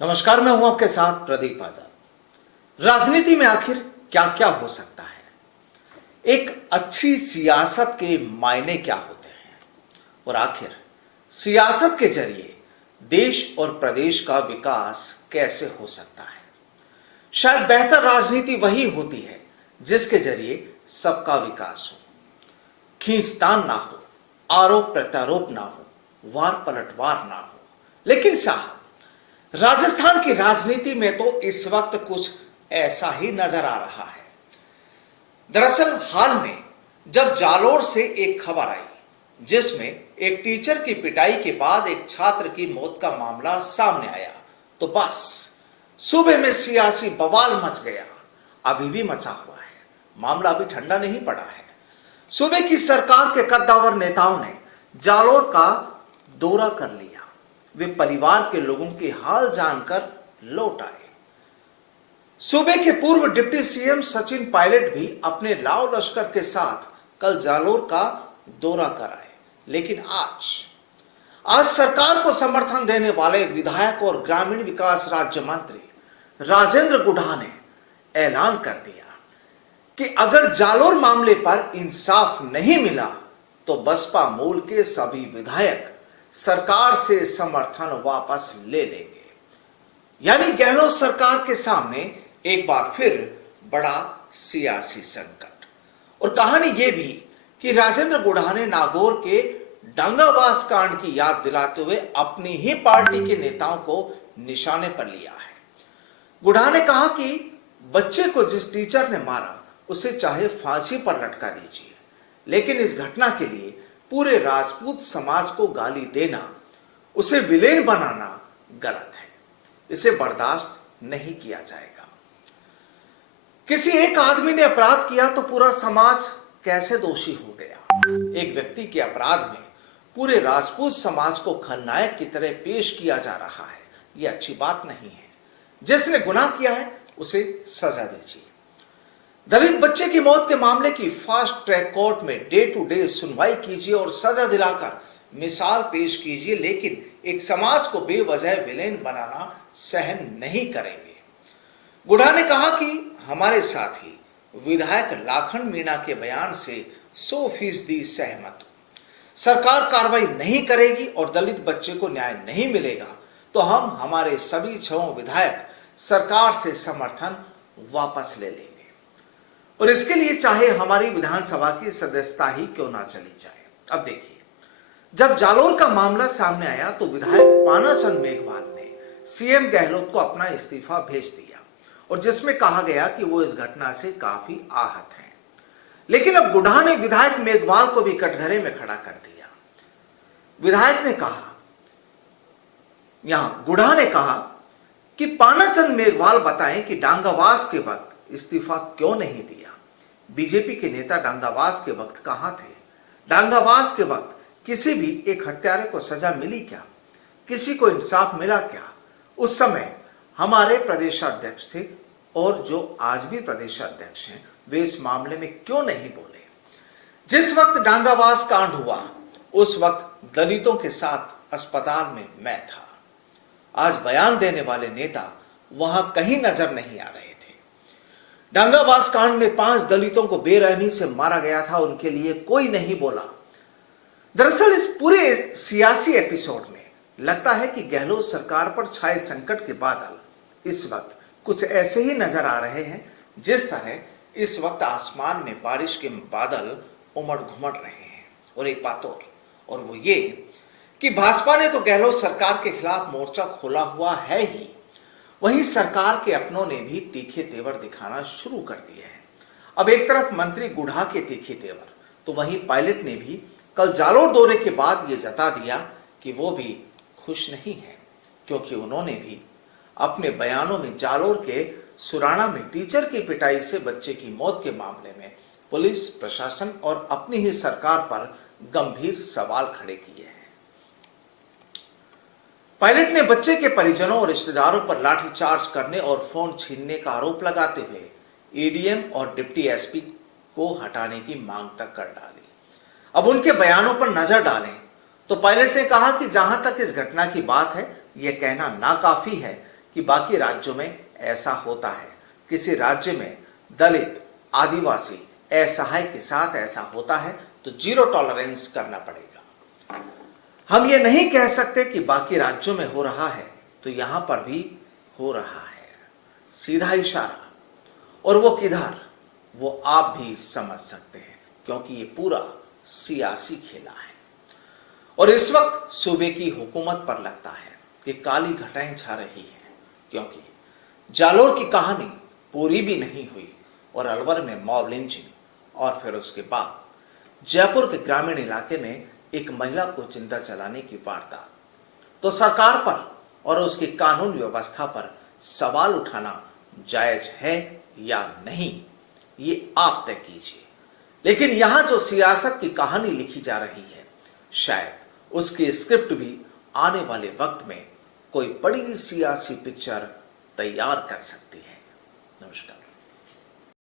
नमस्कार, मैं हूं आपके साथ प्रदीप आजाद। राजनीति में आखिर क्या क्या हो सकता है, एक अच्छी सियासत के मायने क्या होते हैं और आखिर सियासत के जरिए देश और प्रदेश का विकास कैसे हो सकता है। शायद बेहतर राजनीति वही होती है जिसके जरिए सबका विकास हो, खींचतान ना हो, आरोप प्रत्यारोप ना हो, वार पलटवार ना हो। लेकिन साहब, राजस्थान की राजनीति में तो इस वक्त कुछ ऐसा ही नजर आ रहा है। दरअसल हाल में जब जालोर से एक खबर आई जिसमें एक टीचर की पिटाई के बाद एक छात्र की मौत का मामला सामने आया, तो बस सूबे में सियासी बवाल मच गया। अभी भी मचा हुआ है, मामला अभी ठंडा नहीं पड़ा है। सूबे की सरकार के कद्दावर नेताओं ने जालोर का दौरा कर लिया। वे परिवार के लोगों के हाल जानकर लौट आए। सूबे के पूर्व डिप्टी सीएम सचिन पायलट भी अपने लाव लश्कर के साथ कल जालोर का दौरा कर आए। लेकिन आज सरकार को समर्थन देने वाले विधायक और ग्रामीण विकास राज्य मंत्री राजेंद्र गुढ़ा ने ऐलान कर दिया कि अगर जालोर मामले पर इंसाफ नहीं मिला तो बसपा मूल के सभी विधायक सरकार से समर्थन वापस ले लेंगे। यानी गहलोत सरकार के सामने एक बार फिर बड़ा सियासी संकट। और कहानी यह भी कि राजेंद्र गुढ़ा ने नागौर के डांगावास कांड की याद दिलाते हुए अपनी ही पार्टी के नेताओं को निशाने पर लिया है। गुढ़ा ने कहा कि बच्चे को जिस टीचर ने मारा उसे चाहे फांसी पर लटका दीजिए, लेकिन इस घटना के लिए पूरे राजपूत समाज को गाली देना, उसे विलेन बनाना गलत है। इसे बर्दाश्त नहीं किया जाएगा। किसी एक आदमी ने अपराध किया तो पूरा समाज कैसे दोषी हो गया। एक व्यक्ति के अपराध में पूरे राजपूत समाज को खलनायक की तरह पेश किया जा रहा है, यह अच्छी बात नहीं है। जिसने गुनाह किया है उसे सजा दीजिए। दलित बच्चे की मौत के मामले की फास्ट ट्रैक कोर्ट में डे टू डे सुनवाई कीजिए और सजा दिलाकर मिसाल पेश कीजिए, लेकिन एक समाज को बेवजह विलेन बनाना सहन नहीं करेंगे। गुढ़ा ने कहा कि हमारे साथ ही विधायक लाखन मीणा के बयान से 100% सहमत हूं। सरकार कार्रवाई नहीं करेगी और दलित बच्चे को न्याय नहीं मिलेगा तो हम हमारे सभी 6 विधायक सरकार से समर्थन वापस ले लेंगे, और इसके लिए चाहे हमारी विधानसभा की सदस्यता ही क्यों ना चली जाए। अब देखिए, जब जालोर का मामला सामने आया तो विधायक पानाचंद मेघवाल ने सीएम गहलोत को अपना इस्तीफा भेज दिया, और जिसमें कहा गया कि वो इस घटना से काफी आहत हैं। लेकिन अब गुढ़ा ने विधायक मेघवाल को भी कटघरे में खड़ा कर दिया। विधायक ने कहा, गुढ़ा ने कहा कि पानाचंद मेघवाल बताएं कि डांगावास के वक्त इस्तीफा क्यों नहीं दिया। बीजेपी के नेता डांगावास के वक्त कहां थे? डांगावास के वक्त किसी भी एक हत्यारे को सजा मिली क्या? किसी को इंसाफ मिला क्या? उस समय हमारे प्रदेशाध्यक्ष थे और जो आज भी प्रदेशाध्यक्ष हैं, वे इस मामले में क्यों नहीं बोले? जिस वक्त डांगावास कांड हुआ उस वक्त दलितों के साथ अस्पताल में मैं था। आज बयान देने वाले नेता वहां कहीं नजर नहीं आ रहे थे। डांगावास कांड में 5 दलितों को बेरहमी से मारा गया था, उनके लिए कोई नहीं बोला। दरअसल इस पूरे सियासी एपिसोड में लगता है कि गहलोत सरकार पर छाए संकट के बादल इस वक्त कुछ ऐसे ही नजर आ रहे हैं जिस तरह इस वक्त आसमान में बारिश के बादल उमड़ घुमड़ रहे हैं। और एक बात और वो ये कि भाजपा ने तो गहलोत सरकार के खिलाफ मोर्चा खोला हुआ है ही, वहीं सरकार के अपनों ने भी तीखे तेवर दिखाना शुरू कर दिए हैं। अब एक तरफ मंत्री गुढ़ा के तीखे तेवर, तो वहीं पायलट ने भी कल जालोर दौरे के बाद यह जता दिया कि वो भी खुश नहीं है, क्योंकि उन्होंने भी अपने बयानों में जालोर के सुराना में टीचर की पिटाई से बच्चे की मौत के मामले में पुलिस प्रशासन और अपनी ही सरकार पर गंभीर सवाल खड़े किए हैं। पायलट ने बच्चे के परिजनों और रिश्तेदारों पर लाठीचार्ज करने और फोन छीनने का आरोप लगाते हुए एडीएम और डिप्टी एसपी को हटाने की मांग तक कर डाली। अब उनके बयानों पर नजर डालें तो पायलट ने कहा कि जहां तक इस घटना की बात है, यह कहना नाकाफी है कि बाकी राज्यों में ऐसा होता है। किसी राज्य में दलित, आदिवासी, असहाय के साथ ऐसा होता है तो जीरो टॉलरेंस करना पड़ेगा। हम ये नहीं कह सकते कि बाकी राज्यों में हो रहा है तो यहां पर भी हो रहा है। सीधा इशारा, और वो किधर, वो आप भी समझ सकते हैं, क्योंकि ये पूरा सियासी खेला है। और इस वक्त सूबे की हुकूमत पर लगता है कि काली घटाएं छा रही हैं, क्योंकि जालोर की कहानी पूरी भी नहीं हुई और अलवर में मॉब लिंचिंग, और फिर उसके बाद जयपुर के ग्रामीण इलाके में एक महिला को जिंदा जलाने की वारदात। तो सरकार पर और उसकी कानून व्यवस्था पर सवाल उठाना जायज है या नहीं, ये आप तय कीजिए। लेकिन यहां जो सियासत की कहानी लिखी जा रही है, शायद उसकी स्क्रिप्ट भी आने वाले वक्त में कोई बड़ी सियासी पिक्चर तैयार कर सकती है। नमस्कार।